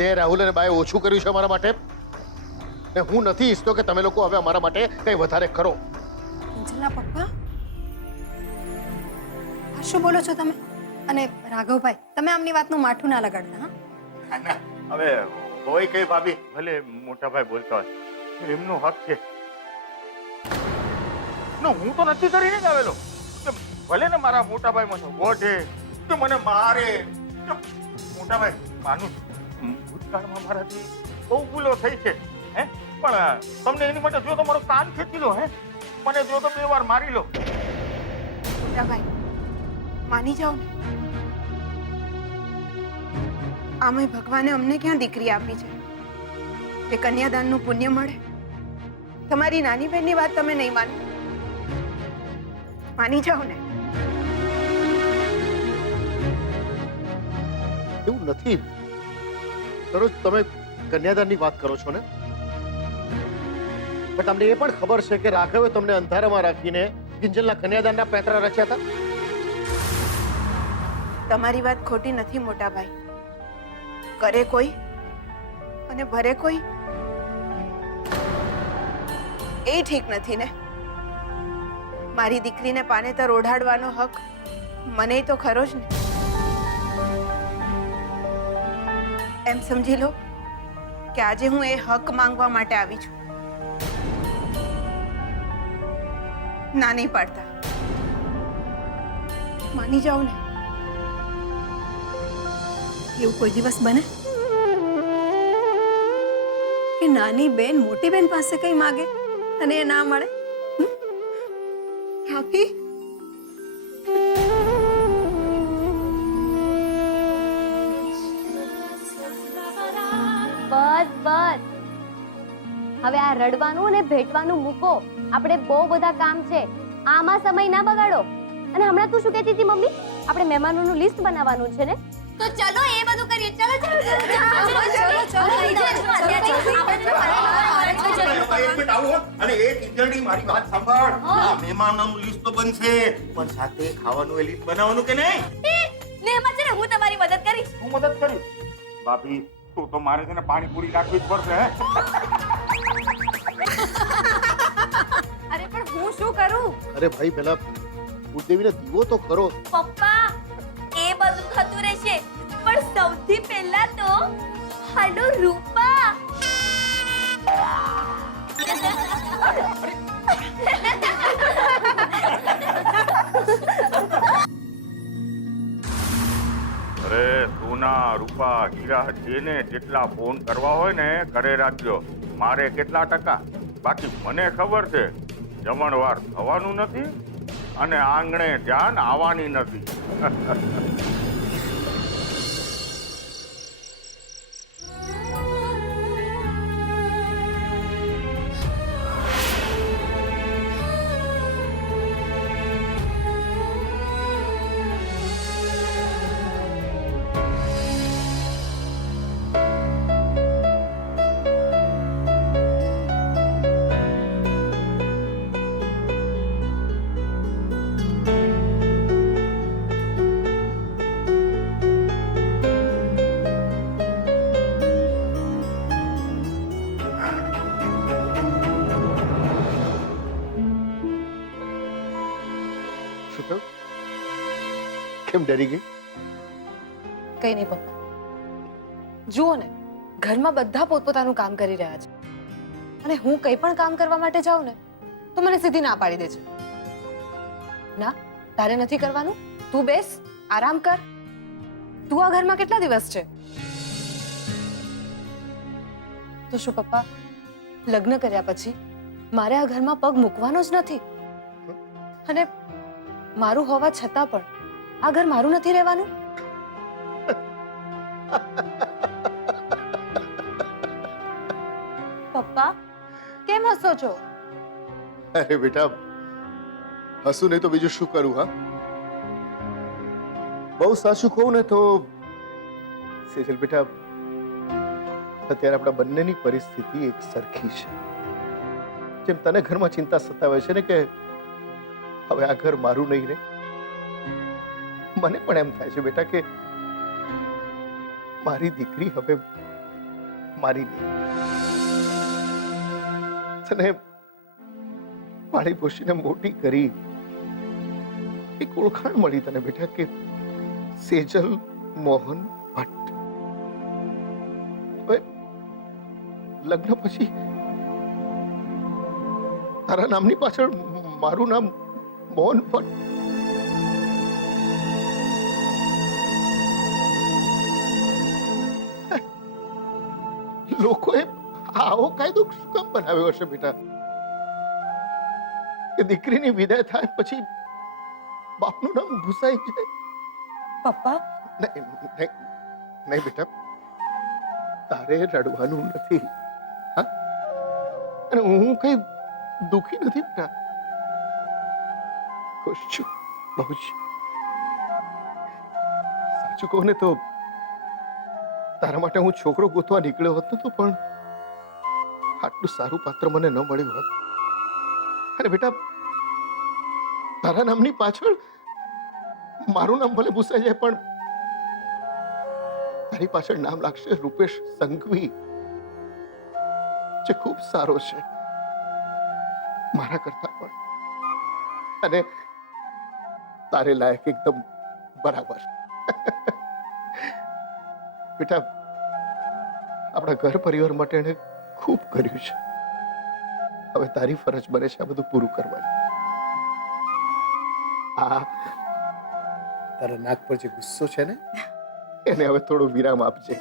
તે રાહુલ અને બાએ ઓછું કર્યું છે અમારા માટે ને હું નથી ઈચ્છતો કે તમે લોકો હવે અમારા માટે કંઈ વધારે કરો. કિંજલના પપ્પા, આ શું બોલો છો તમે? અને રાઘવભાઈ, તમે આમની વાતનું માઠું ના લગાડતા. હા, ના હવે હોય કઈ ભાભી, ભલે મોટા ભાઈ બોલતા હોય, એમનો હક છે. હું તો નથી કરીને જ આવેલો કે ભલે ને મારા મોટા ભાઈ મને વઢે કે મને મારે. મોટા ભાઈ માનું ભૂતકાળમાં મારાથી બહુ ભૂલો થઈ છે, હે, પણ તમને એની માટે જો તો મારો કાન ખેંચી લો, હે, મને જો તો 2 વાર મારી લો. મોટા ભાઈ માની જાઓ ને. આમે ભગવાને અમને ક્યાં દીકરી આપી છે કે કન્યાદાનનું પુણ્ય મળે? તમારી નાની બહેનની વાત તમે નહીં માનો. માની જાઓ ને. એવું નથી. દરરોજ તમે કન્યાદાનની વાત કરો છો ને, પણ તમને એ પણ ખબર છે કે રાઘવે તમને અંધારામાં રાખીને કિંજલના કન્યાદાનના પેંતરા રચ્યા હતા. તમારી વાત ખોટી નથી મોટા ભાઈ. કરે કોઈ અને ભરે કોઈ એ ઠીક નથી ને. મારી દીકરીને પાનેતર ઓઢાડવાનો હક મને તો ખરો જ ને. એમ સમજી લો કે આજે હું એ હક માંગવા માટે આવી છું. ના નહીં પાડતા. માની જાઓ ને. એવું કોઈ દિવસ બને કે નાની બેન મોટી બેન પાસે કંઈ માગે અને એ ના મળે? ભાભી, બસ બસ, હવે આ રડવાનું અને ભેટવાનું મૂકો. આપણે બહુ બધા કામ છે, આમાં સમય ના બગાડો. અને હમણાં તું શું કહેતી હતી મમ્મી? આપણે મહેમાનોનું લિસ્ટ બનાવવાનું છે ને? તો ચલો એ બધું કરીએ. ચલો ચલો અને એક ઇજડી મારી વાત સાંભળ. આ મહેમાનોનું લિસ્ટ તો બનશે, પણ સાથે ખાવાનું એ લિસ્ટ બનાવવાનું કે નહીં? ને એમાં છે ને હું તમારી મદદ કરીશ. હું મદદ કરીશ. ભાભી તો મારે છે ને પાણીપુરી રાખવી જ પડશે, હે? અરે પણ હું શું કરું? અરે ભાઈ, પેલા કુળદેવીને દીવો તો કરો. પપ્પા, એ બધું થતું રહેશે, પણ સૌથી પહેલા તો હાલો રૂપા. અરે સોના રૂપા હીરા જેને જેટલા ફોન કરવા હોય ને કરે રાખજો. મારે કેટલા ટકા, બાકી મને ખબર છે જમણવાર થવાનું નથી અને આંગણે ધ્યાન આવવાની નથી. શું કહ્યું? કેમ ડરી ગઈ? કઈ નહીં પપ્પા, જુઓ ને ઘરમાં બધા પોતપોતાનું કામ કરી રહ્યા છે અને હું કંઈ પણ કામ કરવા માટે જાઉં ને તો મને સીધી ના પાડી દે છે. ના, તારે નથી કરવાનું, તું બેસ, આરામ કર. તું આ ઘરમાં કેટલા દિવસ છે? તો શું પપ્પા, લગ્ન કર્યા પછી મારે આ ઘરમાં પગ મૂકવાનો જ નથી? અને મારું હોવા છતાં પણ આ ઘર મારું નથી રહેવાનું? પપ્પા, કેમ હસો છો? અરે બેટા, હસું નહીં તો બીજું શું કરું? હા, બહુ સાચું કહું ને તો સેજલ બેટા, અત્યારે આપણા બંનેની પરિસ્થિતિ એક સરખી છે. જેમ તને ઘરમાં ચિંતા સતાવે છે ને કે હવે આ ઘર મારું નહીં રહે, મને પણ એમ થાય છે બેટા કે મારી દીકરી હવે મારી નહીં. તને પાળી પોષીને મોટી કરી, એક ઓળખાણ મળી તને બેટા કે સેજલ મોહન ભટ્ટ. હવે લગ્ન પછી તારા નામની પાછળ મારું નામ મોહન ભટ્ટ. લોકોએ આવો કાયદો શું કામ બનાવ્યો હશે બેટા કે દીકરીની વિદાય થાય પછી બાપનું નામ ભૂસાઈ જાય? પપ્પા નહીં બેટા, તારે રડવાનું નથી. હા, અને હું કઈ દુખી નથી બેટા, ખુશ છું બહુ જ. સાચું કહું ને તો તારા માટે હું છોકરો ગોતવા નીકળ્યો હતો તો પણ આટલું સારું પાત્ર મને ન મળ્યું હોત. અને બેટા, તારા નામની પાછળ મારું નામ ભલે ભૂસાઈ જાય પણ તારી પાછળ નામ લાગશે રૂપેશ સંઘવી, જે ખૂબ સારો છે મારા કરતા પણ, અને તારે લાયક એકદમ બરાબર. બેટા, આપણા ઘર પરિવાર માટે એને ખૂબ કર્યું છે. હવે તારી ફરજ બને છે આ બધું પૂરું કરવાની. આ તારા નાક પર જે ગુસ્સો છે ને, એને હવે થોડો વિરામ આપજે.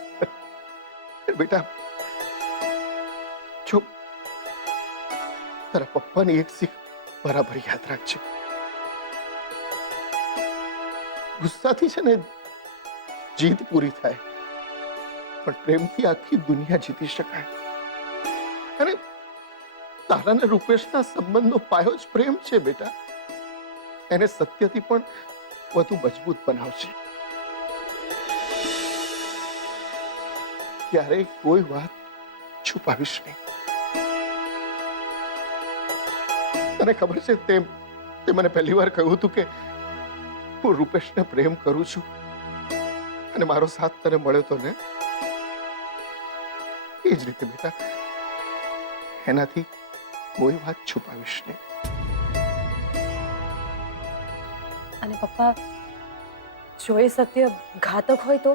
બેટા, જો તારા પપ્પાની એક શીખ બરાબર યાદ રાખજે. ગુસ્સાથી છે ને જીત પૂરી થાય, પણ પ્રેમથી આખી દુનિયા જીતી શકાય. અને તારા અને રૂપેશના સંબંધનો પાયો જ પ્રેમ છે બેટા. એને સત્યથી પણ વધુ મજબૂત બનાવશે. ક્યારેય કોઈ વાત છુપાવીશ નહીં. તને ખબર છે, તે મને પહેલી વાર કહ્યું હતું કે હું રૂપેશને પ્રેમ કરું છું, અને મારો સાથ તને મળ્યો તો ને. એ જ રીતે બેટા, એનાથી કોઈ વાત છુપાવીશ નહીં. અને પપ્પા, જો એ સત્ય ઘાતક હોય તો?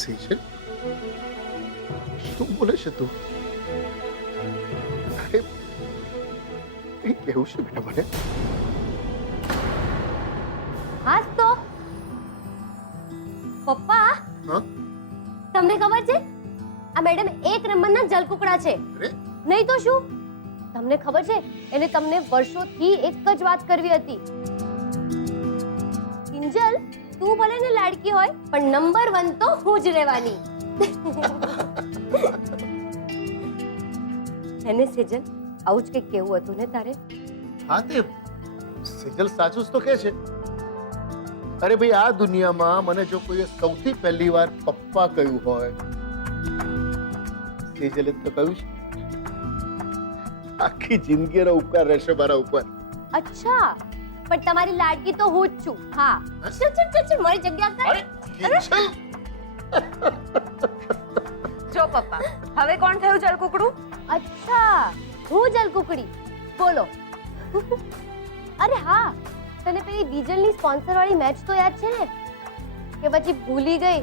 સેજલ, શું બોલે છે તું? અરે, એ કેવું છે બેટા મને? હાસ તો પપ્પા, હા? તમને ખબર છે આ મેડમ એક નંબરના જલકુકડા છે. અરે, નહીં તો શું? તમને ખબર છે એને તમને વર્ષોથી એક જ વાત કરવી હતી. કિંજલ, તું ભલે ને લાડકી હોય પણ નંબર 1 તો હું જ રહેવાની. એને સેજલ, આવું જ કંઈક કેવું હતું ને તારે? હા, તે સેજલ સાચું જ તો કહે છે. અરે ભાઈ, આ દુનિયામાં મને જો કોઈએ સૌથી પહેલી વાર પપ્પા કહ્યું હોય, સેજલે તો કહ્યું છે. આખી જિંદગી એનો ઉપકાર રહેશે મારા ઉપર. અચ્છા, પણ તમારી લાડકી તો હું જ છું. હા, ચલ ચલ ચલ ચલ, મારી જગ્યા કર. અરે, કિંજલ! જો પપ્પા, હવે કોણ થયું જલકુકડું? અચ્છા, હું જલકુકડી. બોલો. અરે હા, તને પેલી ડીજલની સ્પોન્સર વાળી મેચ તો યાદ છે ને? કે પછી ભૂલી ગઈ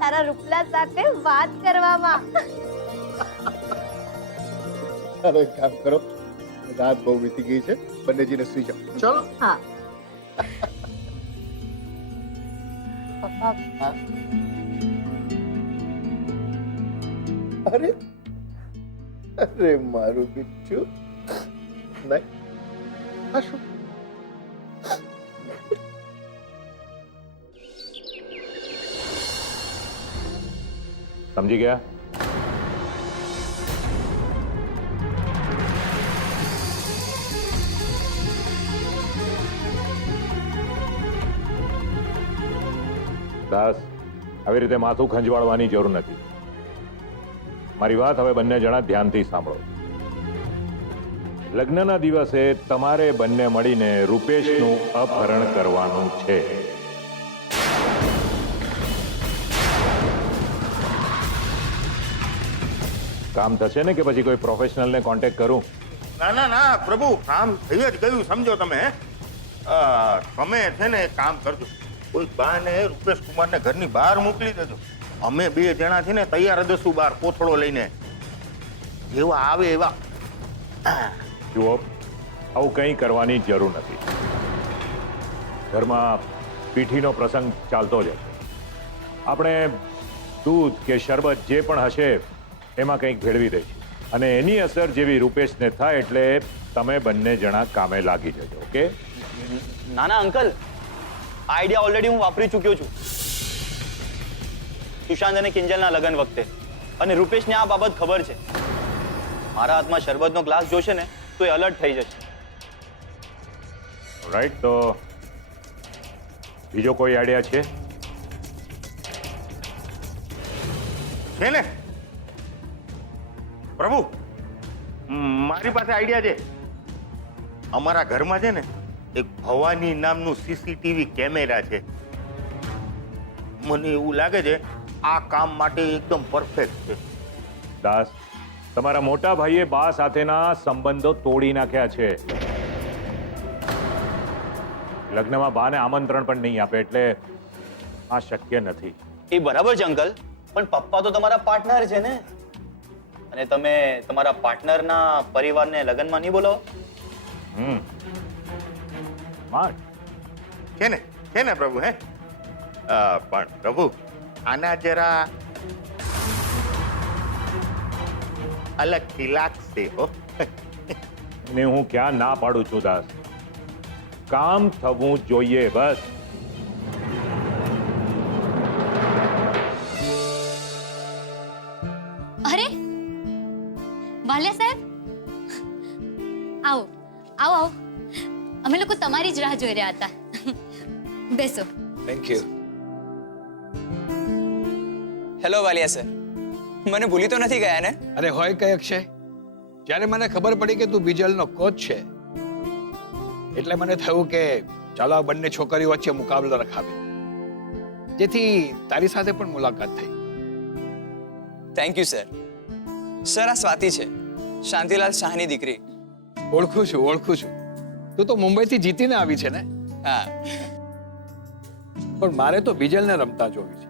તારા રૂપલા સાથે વાત કરવામાં? ચાલો, એક કામ કરો, રાત બહુ વીતી ગઈ છે, બંને જઈને સુઈ જાઓ. ચાલો. હા. પપ્પા, હા. અરે, અરે મારું બિચ્ચું, નહીં, આ શું? સમજી ગયા? દાસ, આવી રીતે માથું ખંજવાળવાની જરૂર નથી. મારી વાત હવે બંને જણા ધ્યાનથી સાંભળો. લગ્નના દિવસે તમારે બંને મળીને રૂપેશનું અપહરણ કરવાનું છે. કામ થશે ને કે પછી કોઈ પ્રોફેશનલને કોન્ટેક્ટ કરું? ના ના ના પ્રભુ, કામ થઈ જ ગયું સમજો તમે. તમે છે ને એક કામ કરજો, કોઈ બાને રૂપેશ કુમારને ઘરની બહાર મોકલી દેજો. અમે 2 જણા છે ને તૈયાર જ હશું બહાર કોથળો લઈને, જેવા આવે એવા. જુઓ, આવું કંઈ કરવાની જરૂર નથી. ઘરમાં પીઠીનો પ્રસંગ ચાલતો જ હશે. આપણે દૂધ કે શરબત જે પણ હશે એમાં કંઈક ભેળવી દઈશું, અને એની અસર જેવી રૂપેશને થાય એટલે તમે બંને જણા કામે લાગી જજો. ઓકે? ના ના અંકલ, આ આઈડિયા ઓલરેડી હું વાપરી ચૂક્યો છું સુશાંત અને કિંજલના લગ્ન વખતે, અને રૂપેશને આ બાબત ખબર છે. મારા હાથમાં શરબતનો ગ્લાસ જોશે ને તો એ અલર્ટ થઈ જશે. રાઈટ, તો બીજો કોઈ આઈડિયા છે? છે ને પ્રભુ, મારી પાસે આઈડિયા છે. અમારા ઘરમાં છે ને એક ભવાની નામનું સીસીટીવી કેમેરા છે. મને એવું લાગે છે આ કામ માટે એકદમ પરફેક્ટ છે. દાસ, તમારા મોટા ભાઈએ બા સાથેના સંબંધો તોડી નાખ્યા છે. લગ્નમાં બાને આમંત્રણ પણ નહીં આપે, એટલે આ શક્ય નથી. એ બરાબર છે અંકલ, પણ પપ્પા તો તમારા પાર્ટનર છે ને, અને તમે તમારા પાર્ટનરના પરિવારને લગ્નમાં નહીં બોલાવો? સ્માર્ટ છે ને પ્રભુ. હે પણ પ્રભુ, આના જરા અલગથી લાગશે હો. ને હું ક્યાં ના પાડું છું દાસ. કામ થવું જોઈએ બસ. અરે વાલિયા સાહેબ, આવો આવો આવો. અમે લોકો તમારી જ રાહ જોઈ રહ્યા હતા. બેસો. Thank you. Hello Walia sir, મને ભૂલી તો નથી ગયા ને? અરે હોય કઈ અક્ષય, જ્યારે મને ખબર પડી કે તું બીજલનો કોચ છે એટલે મને થયું કે ચાલો આ બંને છોકરીઓ વચ્ચે મુકાબલો રખાવે, જેથી તારી સાથે પણ મુલાકાત થઈ. Thank you sir. સર, આ સ્વાતિ છે, શાંતિલાલ શાહની દીકરી. ઓળખું છું. તું તો મુંબઈથી જીતીને આવી છે ને? હા. પણ મારે તો બીજલને રમતા જોવી છે.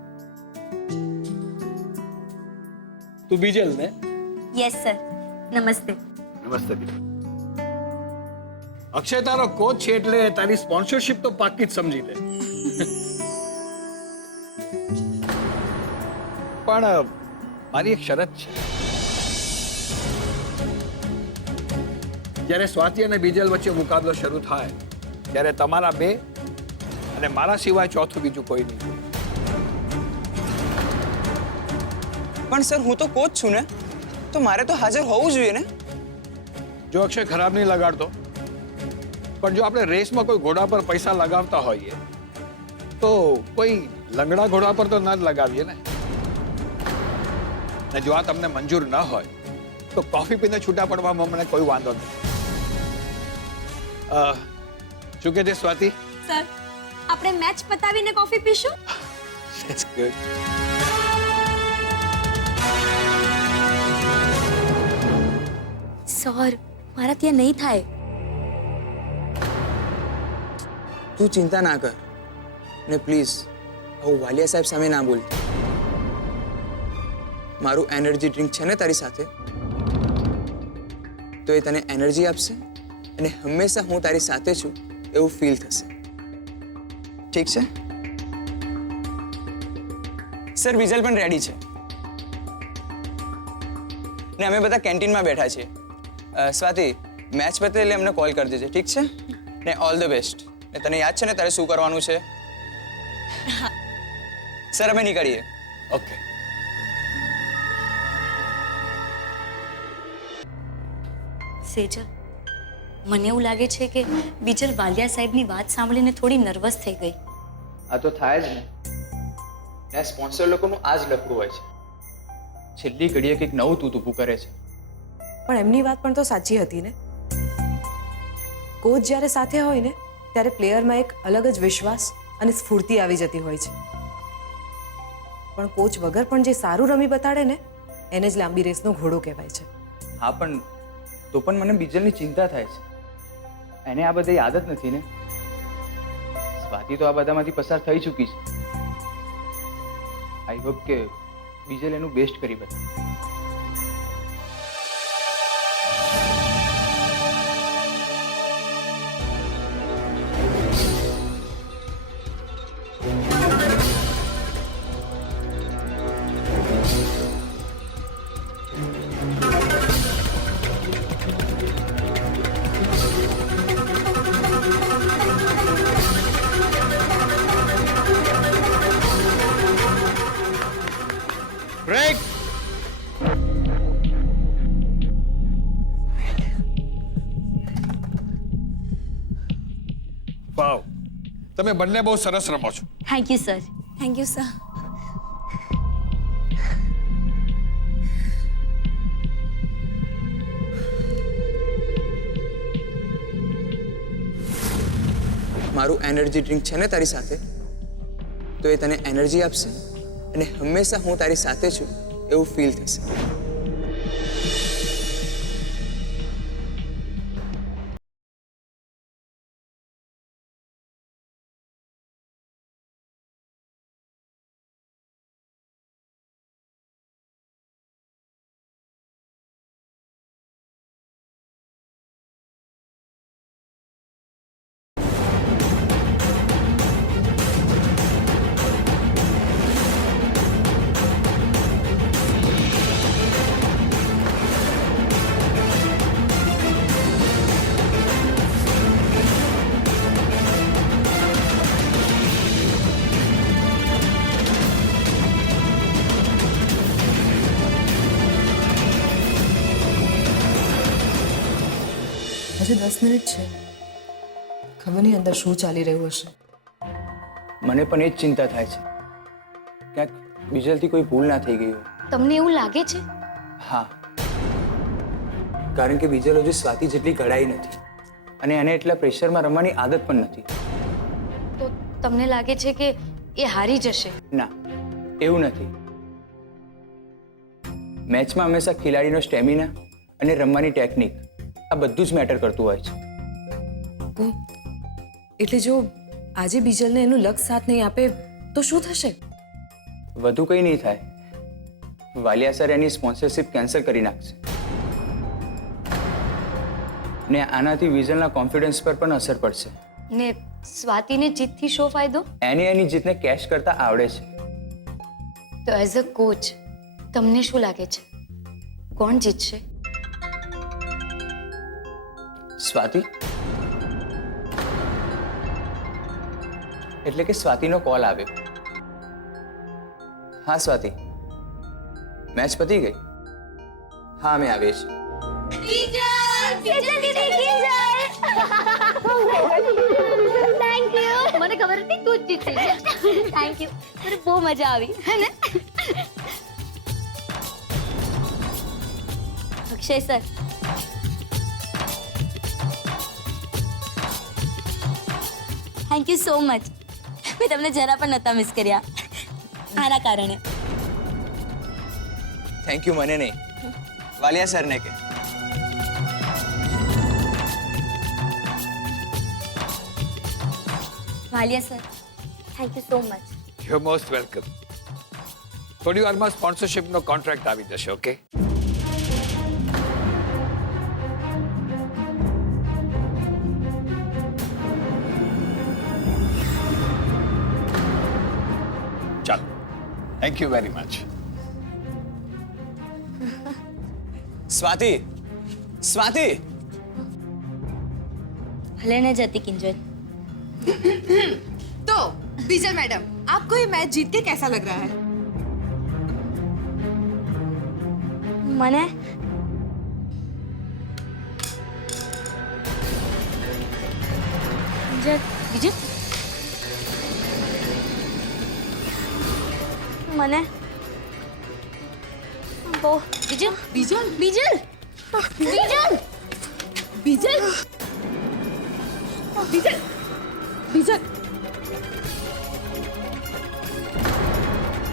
તું બીજલ ને? Yes sir. નમસ્તે. નમસ્તે બીજલ. અક્ષય તારો કોચ છે એટલે તારી સ્પોન્સરશિપ તો પાકી જ સમજી લે. પણ મારી એક શરત છે. જ્યારે સ્વાતિ અને બીજલ વચ્ચે મુકાબલો શરૂ થાય ત્યારે તમારા 2 અને મારા સિવાય ચોથું બીજું કોઈ નહીં. પણ સર, હું તો કોચ છું ને, તો મારે તો હાજર હોવું જોઈએ ને? જો અક્ષય ખરાબ નહીં લગાડતો, પણ જો આપણે રેસમાં કોઈ ઘોડા પર પૈસા લગાવતા હોઈએ તો કોઈ લંગડા ઘોડા પર તો ના જ લગાવીએ ને. અને જો આ તમને મંજૂર ન હોય તો કોફી પીને છૂટા પડવામાં મને કોઈ વાંધો નથી. શું કહે છે સ્વાતિ? સર, આપણે મેચ પતાવીને કોફી પીશું? That's good. સર, મારા ત્યાં નહીં થાય. તું ચિંતા ના કર, ને પ્લીઝ હું વાલિયા સાહેબ સામે ના બોલ. મારું એનર્જી ડ્રિંક છે ને તારી સાથે, તો એ તને એનર્જી આપશે અને હંમેશા હું તારી સાથે છું એવું ફીલ થશે. ઠીક છે? સર, વિઝલ પણ રેડી છે ને અમે બધા કેન્ટીનમાં બેઠા છીએ. સ્વાતિ, મેચ પતે એટલે અમને કોલ કરી દેજે, ઠીક છે? ને ઓલ ધ બેસ્ટ. ને તને યાદ છે ને તારે શું કરવાનું છે? સર, અમે નીકળીએ. ઓકે. સેજલ, મને એવું લાગે છે કે બીજલ વાલિયા સાહેબની વાત સાંભળીને થોડી નર્વસ થઈ ગઈ. આ તો થાય જ ને. ને સ્પોન્સર લોકોનું આ જ લફડું હોય છે. છેલ્લી ઘડીએ કંઈક નવું તૂત ઊભું કરે છે. પણ એમની વાત પણ તો સાચી હતી ને. કોચ જ્યારે સાથે હોય ને ત્યારે પ્લેયરમાં એક અલગ જ વિશ્વાસ અને સ્ફૂર્તિ આવી જતી હોય છે. પણ કોચ વગર પણ જે સારું રમી બતાડે ને એને જ લાંબી રેસનો ઘોડો કહેવાય છે. હા, પણ તો પણ મને બીજલની ચિંતા થાય છે. એને આ બધી આદત નથી ને. સ્વાતિ તો આ બધામાંથી પસાર થઈ ચૂકી છે. આઈ હોપ કે બીજલ એનું બેસ્ટ કરી બતાવે. બ્રેક. વાવ, તમે બંને બહુ સરસ રમો છો. Thank you sir. Thank you sir. મારું એનર્જી ડ્રિંક છે ને તારી સાથે, તો એ તને એનર્જી આપશે અને હંમેશા હું તારી સાથે છું એવું ફીલ થશે. હજુ 10 મિનિટ છે. ખબર નહીં અંદર શું ચાલી રહ્યું હશે. મને પણ એ જ ચિંતા થાય છે. ક્યાંક બીજલથી કોઈ ભૂલ ના થઈ ગઈ હોય. તમને એવું લાગે છે? હા, કારણ કે બીજલ હજુ સ્વાતિ જેટલી ઘડાઈ નથી અને એને એટલા પ્રેશરમાં રમવાની આદત પણ નથી. તો તમને લાગે છે કે એ હારી જશે? ના, એવું નથી. મેચમાં હંમેશા ખેલાડીનો સ્ટેમિના અને રમવાની ટેકનિક આ બધું જ મેટર કરતું હોય છે. ઓહ, એટલે જો આજે બીજલને એનું લક્ષ સાથ નહીં આપે તો શું થશે? વધુ કંઈ નહીં થાય. વાલિયા સર એની સ્પોન્સરશિપ કેન્સલ કરી નાખશે ને આનાથી વિઝલના કોન્ફિડન્સ પર પણ અસર પડશે. ને સ્વાતિને જીતથી શો ફાયદો? એને એની જીતને કેશ કરતા આવડે છે. તો એઝ અ કોચ તમને શું લાગે છે કોણ જીતશે? સ્વાતિ? એટલે કે સ્વાતિનો કોલ આવ્યો. હા સ્વાતિ, મેચ પતી ગઈ? હા, અમે આવીએ છીએ. મને ખબર હતી તું જ જીતશે. Thank you. મને બહુ મજા આવી હે ને? Akshay sir, thank you so much. મેં તમને જરા પણ નહોતા મિસ કર્યા આના કારણે. થેન્ક યુ મને નહીં, વાલિયા સરને કે. Walia sir, thank you so much. You most welcome. થોડી વારમાં સ્પોન્સરશિપનો કોન્ટ્રાક્ટ આવી જશે. ઓકે. ચાલો, thank you very much. Swati, Swati! ભલે न जाती किंजल. तो बीजल मैडम, आपको ये मैच जीत के कैसा लग रहा है? मने બીજું મને બહુ બીજું બીજું બીજું બીજું બીજું બીજલ બીજલ